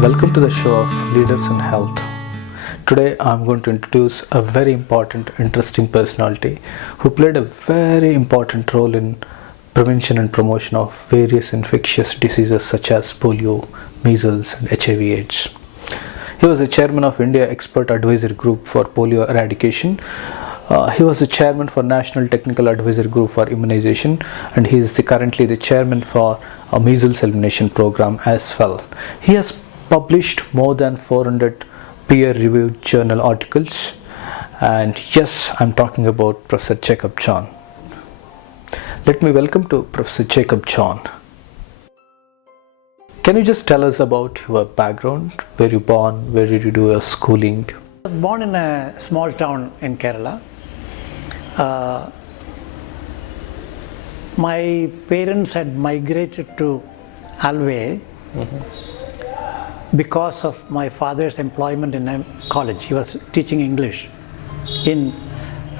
Welcome to the show of Leaders in Health. Today I'm going to introduce a very important, interesting personality who played a very important role in prevention and promotion of various infectious diseases such as polio, measles and HIV/AIDS. He was the chairman of India Expert Advisory Group for Polio Eradication. He was the chairman for National Technical Advisory Group for Immunization, and he is currently the chairman for a measles elimination program as well. He has published more than 400 peer-reviewed journal articles, and yes, I'm talking about Professor Jacob John. Let me welcome to Professor Jacob John. Can you just tell us about your background, where you born, where did you do your schooling? I was born in a small town in Kerala. My parents had migrated to Alve because of my father's employment in a college. He was teaching English in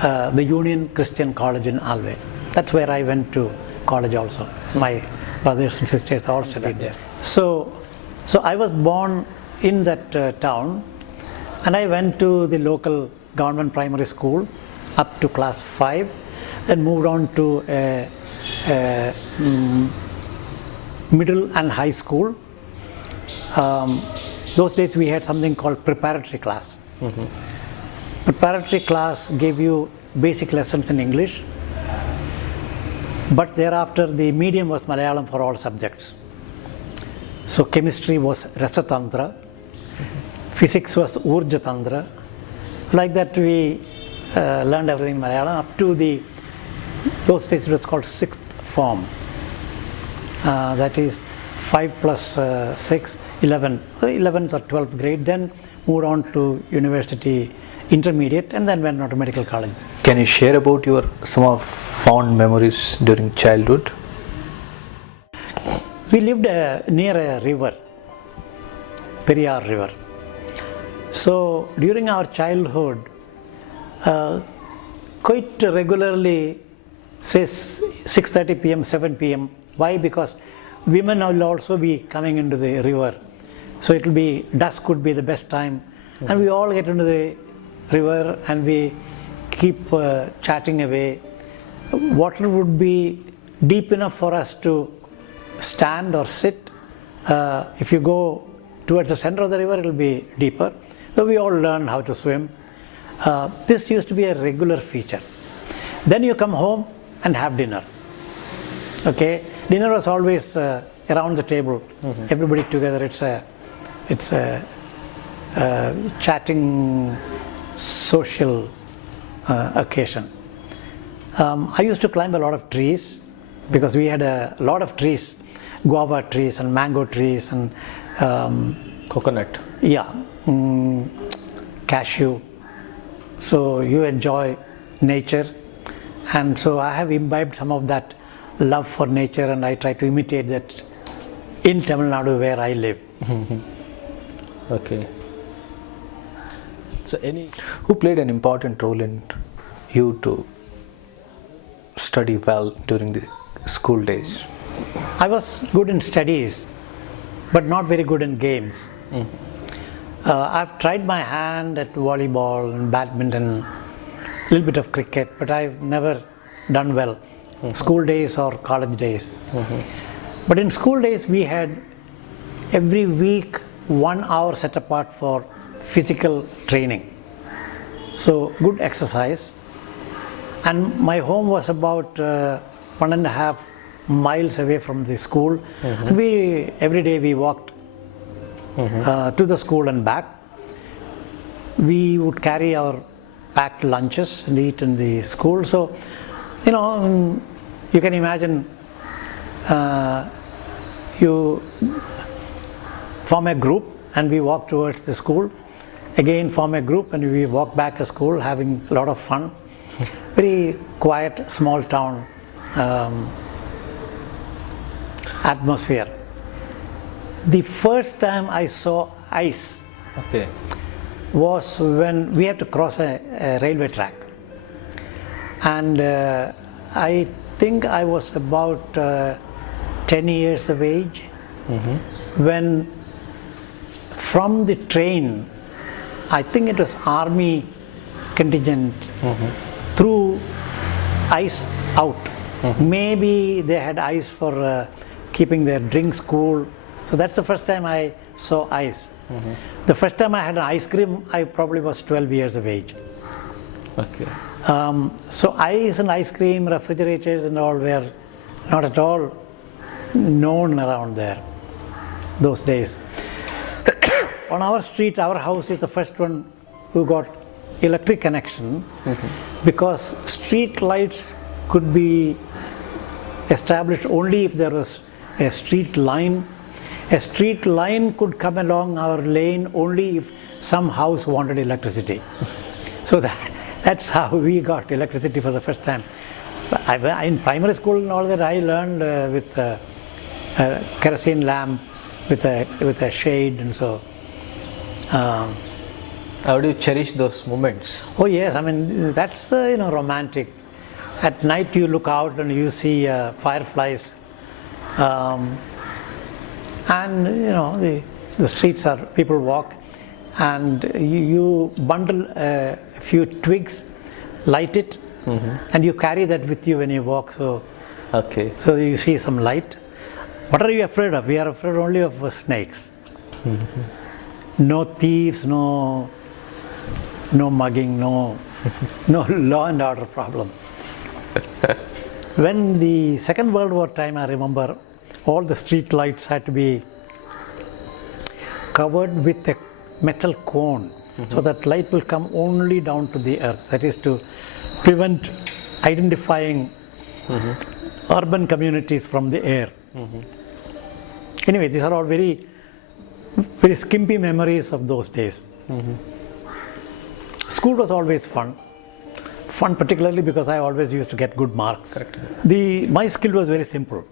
the Union Christian College in Alve. That's where I went to college also. My brothers and sisters all studied there. So I was born in that town, and I went to the local government primary school up to class 5, then moved on to a middle and high school. Those days we had something called preparatory class. Preparatory class gave you basic lessons in English, but thereafter the medium was Malayalam for all subjects. So chemistry was Rasatantra, physics was Urjatantra. Like that we learned everything in Malayalam up to those days it was called 6th form. That is 5 plus 6, 11, 11th or 12th grade, then moved on to university intermediate, and then went on to medical college. Can you share about your some of fond memories during childhood? We lived near a river, Periyar River. So during our childhood, quite regularly, say 6:30 p.m., 7 p.m. Why? Because women will also be coming into the river. So it will be, dusk could be the best time. And we all get into the river and we keep chatting away. Water would be deep enough for us to stand or sit. If you go towards the center of the river, it will be deeper. So we all learn how to swim. This used to be a regular feature. Then you come home and have dinner. Okay, dinner was always around the table, everybody together. It's a chatting social occasion. I used to climb a lot of trees because we had a lot of trees, guava trees and mango trees and Coconut. yeah, cashew. So you enjoy nature, and so I have imbibed some of that love for nature, and I try to imitate that in Tamil Nadu where I live. Okay. So who played an important role in you to study well during the school days? I was good in studies, but not very good in games. I've tried my hand at volleyball and badminton, a little bit of cricket, but I've never done well, school days or college days. But in school days we had every week 1 hour set apart for physical training. So good exercise. And my home was about 1.5 miles away from the school. And every day we walked to the school and back. We would carry our packed lunches and eat in the school. So, you know, you can imagine you form a group and we walk towards the school. Again form a group and we walk back to school having a lot of fun. Very quiet, small town atmosphere. The first time I saw ice was when we had to cross a railway track, and I think I was about 10 years of age when from the train, I think it was army contingent, through ice out. Maybe they had ice for keeping their drinks cool. So that's the first time I saw ice. The first time I had an ice cream, I probably was 12 years of age. Okay. So ice and ice cream, refrigerators and all were not at all known around there those days. On our street, our house is the first one who got electric connection, because street lights could be established only if there was a street line. A street line could come along our lane only if some house wanted electricity. So that's how we got electricity for the first time. In primary school and all that, I learned with a kerosene lamp with a shade, and so. How do you cherish those moments? Oh yes, I mean that's romantic. At night you look out and you see fireflies, and the streets are, people walk, and you bundle a few twigs, light it, and you carry that with you when you walk. So, okay. So you see some light. What are you afraid of? We are afraid only of snakes. No thieves, no mugging, no law and order problem. When the Second World War time, I remember all the street lights had to be covered with a metal cone, so that light will come only down to the earth. That is to prevent identifying urban communities from the air. Anyway, these are all very, very skimpy memories of those days. School was always fun. Fun particularly because I always used to get good marks. Correct. My skill was very simple.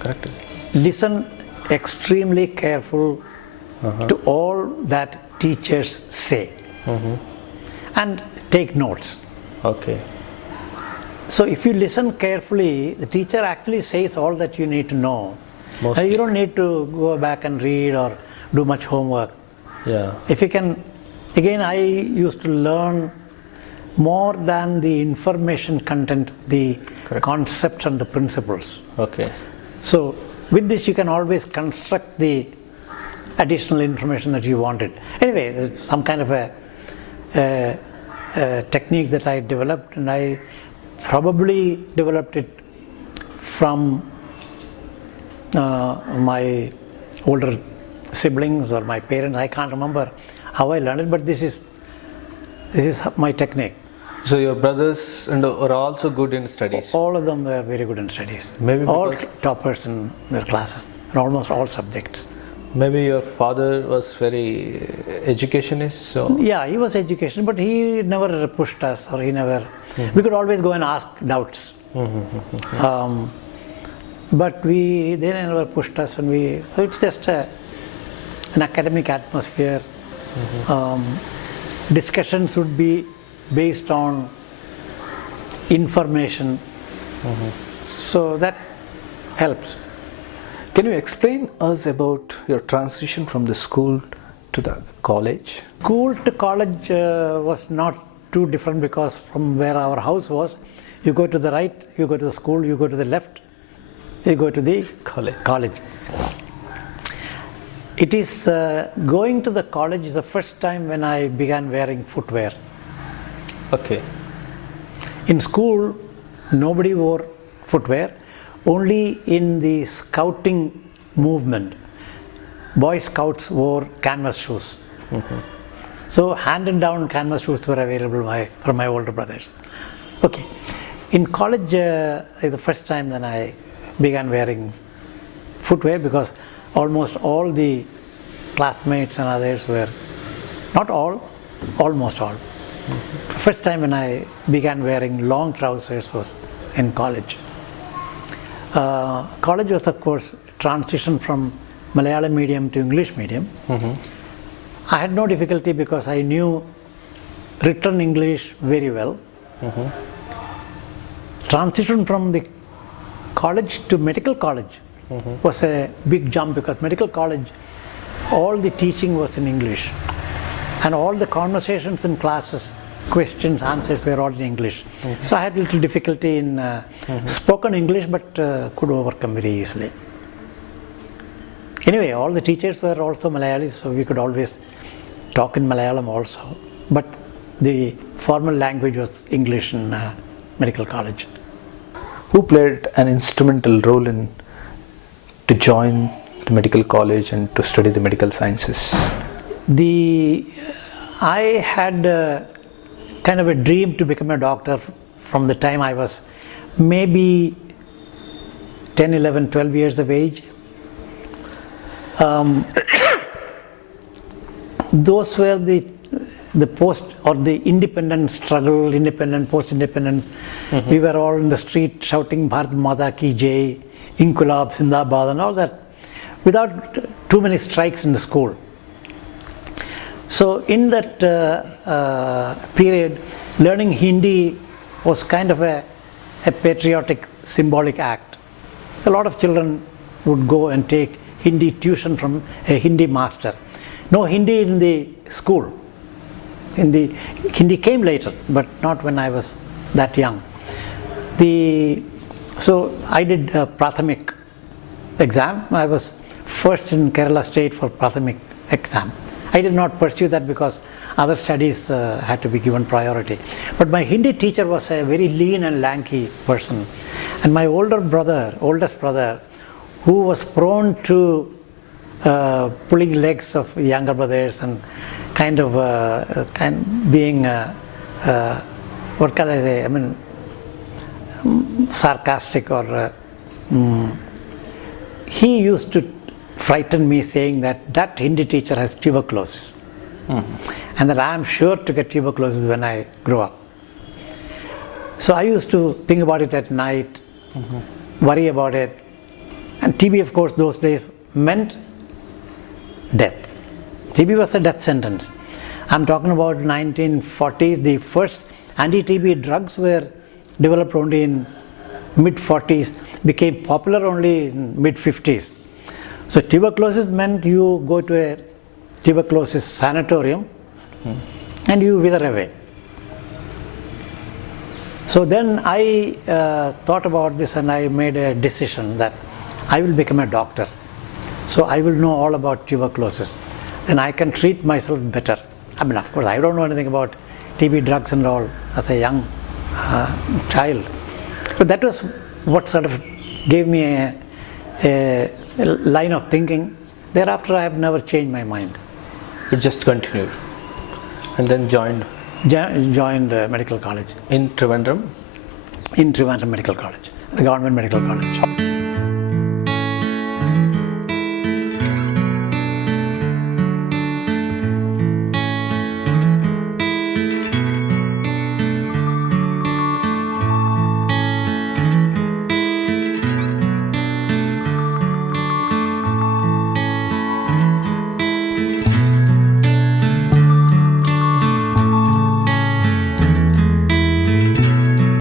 Correct. Listen extremely careful to all that teachers say, and take notes. Okay. So if you listen carefully, the teacher actually says all that you need to know. Mostly. You don't need to go back and read or do much homework. Yeah. If you can, again, I used to learn more than the information content, the Correct. concepts and the principles. Okay. So with this you can always construct the additional information that you wanted. Anyway, it's some kind of a technique that I developed, and I probably developed it from my older siblings or my parents. I can't remember how I learned it, but this is my technique. So your brothers were also good in studies? All of them were very good in studies. Maybe all because- toppers in their classes, in almost all subjects. Maybe your father was very educationist, so Yeah, he was educational, but he never pushed us, or he never. We could always go and ask doubts. But they never pushed us, and so it's just an academic atmosphere. Discussions would be based on information, so that helps. Can you explain us about your transition from the school to the college? School to college was not too different, because from where our house was, you go to the right, you go to the school, you go to the left, you go to the college. It is going to the college is the first time when I began wearing footwear. Okay. In school, nobody wore footwear. Only in the scouting movement, Boy Scouts wore canvas shoes. So handed down canvas shoes were available from my older brothers. Okay. In college, the first time then I began wearing footwear, because almost all the classmates and others were, not all, almost all. First time when I began wearing long trousers was in college. College was, of course, transition from Malayalam medium to English medium. I had no difficulty because I knew written English very well. Transition from the college to medical college was a big jump, because medical college all the teaching was in English, and all the conversations in classes, questions, answers were all in English. So I had a little difficulty in spoken English, but could overcome very easily. Anyway, all the teachers were also Malayalis, so we could always talk in Malayalam also. But the formal language was English in medical college. Who played an instrumental role in to join the medical college and to study the medical sciences? I had kind of a dream to become a doctor from the time I was maybe 10, 11, 12 years of age. Those were the post or the independent struggle, post-independence. We were all in the street shouting Bharat Mata Ki Jai, Inkulab, Zindabad and all that, without too many strikes in the school. So in that period, learning Hindi was kind of a patriotic, symbolic act. A lot of children would go and take Hindi tuition from a Hindi master. No Hindi in the school. Hindi came later, but not when I was that young. So I did a Prathamik exam. I was first in Kerala state for Prathamik exam. I did not pursue that because other studies had to be given priority. But my Hindi teacher was a very lean and lanky person. And my oldest brother, who was prone to pulling legs of younger brothers and being, what can I say, sarcastic or he used to frighten me saying that Hindi teacher has tuberculosis and that I am sure to get tuberculosis when I grow up. So I used to think about it at night, worry about it, and TB, of course, those days meant death. TB was a death sentence. I'm talking about 1940s. The first anti-TB drugs were developed only in mid-40s, became popular only in mid-50s. So tuberculosis meant you go to a tuberculosis sanatorium and you wither away. So then I thought about this and I made a decision that I will become a doctor. So I will know all about tuberculosis. Then I can treat myself better. Of course, I don't know anything about TB drugs and all as a young child. But that was what sort of gave me a line of thinking. Thereafter, I have never changed my mind. You just continued and then joined medical college. in Trivandrum? In Trivandrum Medical College, the government medical college.